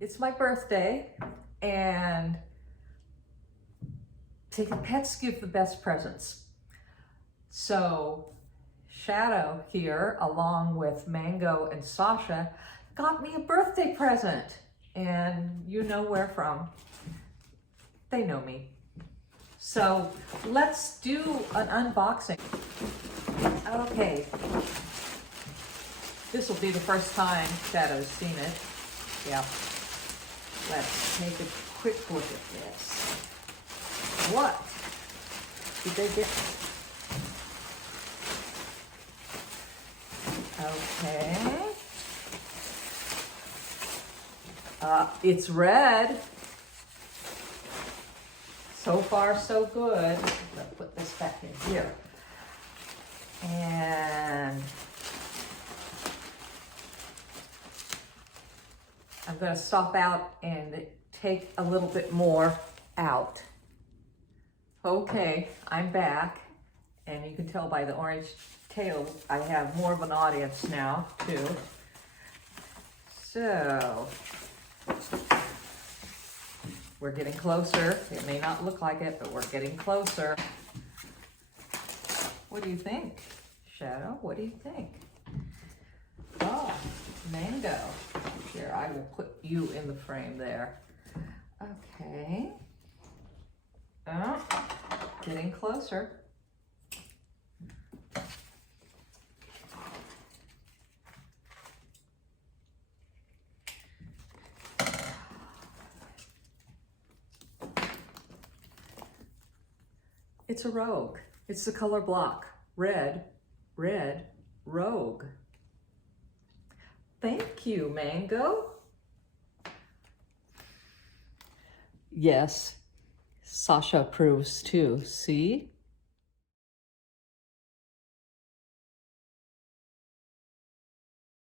It's my birthday, and pets give the best presents. So Shadow here, along with Mango and Sasha, got me a birthday present. And you know where from. They know me. So let's do an unboxing. Okay. This will be the first time Shadow's seen it. Yeah. Let's take a quick look at this. What did they get? Okay. It's red. So far, so good. I'm gonna put this back in here. And I'm going to stop out and take a little bit more out. Okay, I'm back. And you can tell by the orange tail, I have more of an audience now, too. So, we're getting closer. It may not look like it, but we're getting closer. What do you think, Shadow? What do you think? Oh, Mango. Here, I will put you in the frame there. Okay. Oh, getting closer. It's a rogue. It's the color block. Red, red, rogue. Thank you, Mango. Yes, Sasha approves too. See?